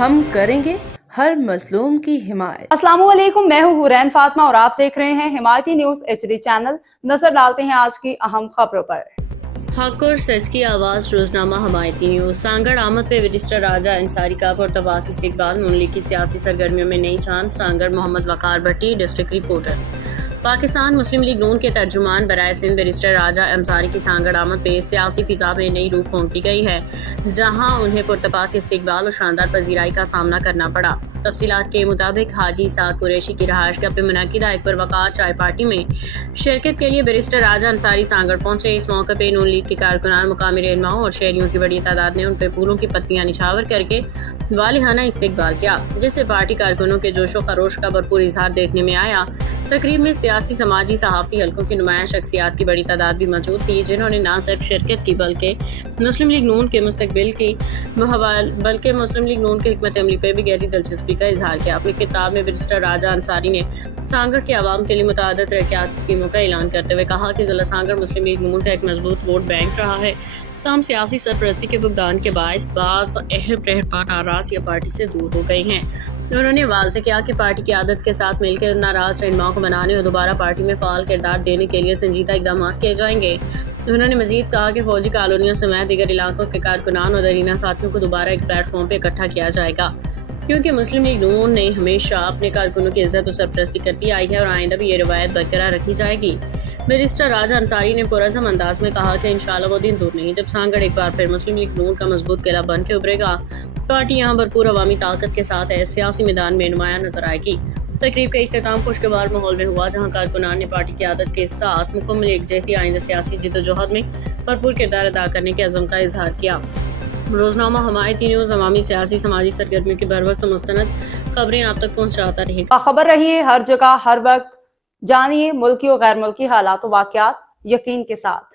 ہم کریں گے ہر مظلوم کی حمایت۔ السلام علیکم، میں ہوں حورین فاطمہ اور آپ دیکھ رہے ہیں حمایتی نیوز HD چینل۔ نظر ڈالتے ہیں آج کی اہم خبروں پر۔ حق اور سچ کی آواز روزنامہ حمایتی نیوز۔ سانگڑ آمد پہ بیرسٹر راجہ انصاری کا پرتپاک استقبال۔ نون لیگ کی سیاسی سرگرمیوں میں نئی چاند۔ سانگڑ محمد وقار بھٹی، ڈسٹرکٹ رپورٹر۔ پاکستان مسلم لیگ نون کے ترجمان برائے سندھ بیرسٹر راجہ انصاری کی سانگڑ آمد پہ سیاسی فضا میں نئی روح پھونکی گئی ہے، جہاں انہیں پرتپاک استقبال اور شاندار پذیرائی کا سامنا کرنا پڑا۔ تفصیلات کے مطابق حاجی اسحاق قریشی کی رہائش گاہ پہ منعقدہ ایک پروقار چائے پارٹی میں شرکت کے لیے بیرسٹر راجہ انصاری سانگڑ پہنچے۔ اس موقع پہ نون لیگ کے کارکنان، مقامی رہنماؤں اور شہریوں کی بڑی تعداد نے ان پہ پھولوں کی پتیاں نچھاور کر کے والہانہ استقبال کیا، جس سے پارٹی کارکنوں کے جوش و خروش کا بھرپور اظہار دیکھنے میں آیا۔ تقریب میں سیاسی، سماجی، صحافتی حلقوں کی نمایاں شخصیات کی بڑی تعداد بھی موجود تھی، جنہوں نے نہ صرف شرکت کی بلکہ مسلم لیگ نون کے مستقبل کی بلکہ مسلم لیگ نون کے حکمت عملی پہ بھی گہری دلچسپی کا اظہار کیا۔ اپنی خطاب میں بیرسٹر راجہ انصاری نے سانگڑ کے عوام کے لیے متعدد ترقیاتی اسکیموں کا اعلان کرتے ہوئے کہا کہ ضلع سانگڑ مسلم لیگ نون کا ایک مضبوط ووٹ بینک رہا ہے، تاہم سیاسی سرپرستی کے فقدان کے باعث بعض اہم رہنما ناراض یا پارٹی سے دور ہو گئے ہیں۔ انہوں نے واضح کیا کہ پارٹی قیادت کے ساتھ مل کر ناراض رہنماؤں کو منانے اور دوبارہ پارٹی میں فعال کردار دینے کے لیے سنجیدہ اقدامات کیے جائیں گے۔ انہوں نے مزید کہا کہ فوجی کالونیوں سمیت دیگر علاقوں کے کارکنان اور درینہ ساتھیوں کو دوبارہ ایک پلیٹ فارم پہ اکٹھا کیا جائے گا، کیونکہ مسلم لیگ نون نے ہمیشہ اپنے کارکنوں کی عزت و سرپرستی کرتی آئی ہے اور آئندہ بھی یہ روایت برقرار رکھی جائے گی۔ بیرسٹر راجہ انصاری نے پرعزم انداز میں کہا کہ انشاءاللہ وہ دن دور نہیں جب سانگڑ ایک بار پھر مسلم لیگ نون کا مضبوط قلعہ بن کے ابھرے گا۔ پارٹی یہاں بھرپور عوامی طاقت کے ساتھ سیاسی میدان میں نمایاں نظر آئے گی۔ تقریب کا اختتام خوشگوار ماحول میں ہوا، جہاں کارکنان نے پارٹی قیادت کے ساتھ مکمل یکجہتی آئندہ سیاسی جدوجہد میں بھرپور کردار ادا کرنے کے عزم کا اظہار کیا۔ روزنامہ حمایتی نیوز عوامی، سیاسی، سماجی سرگرمیوں کی بر وقت مستند خبریں آپ تک پہنچاتا رہے گا۔ باخبر رہیے ہر جگہ ہر وقت، جانیے ملکی اور غیر ملکی حالات و واقعات یقین کے ساتھ۔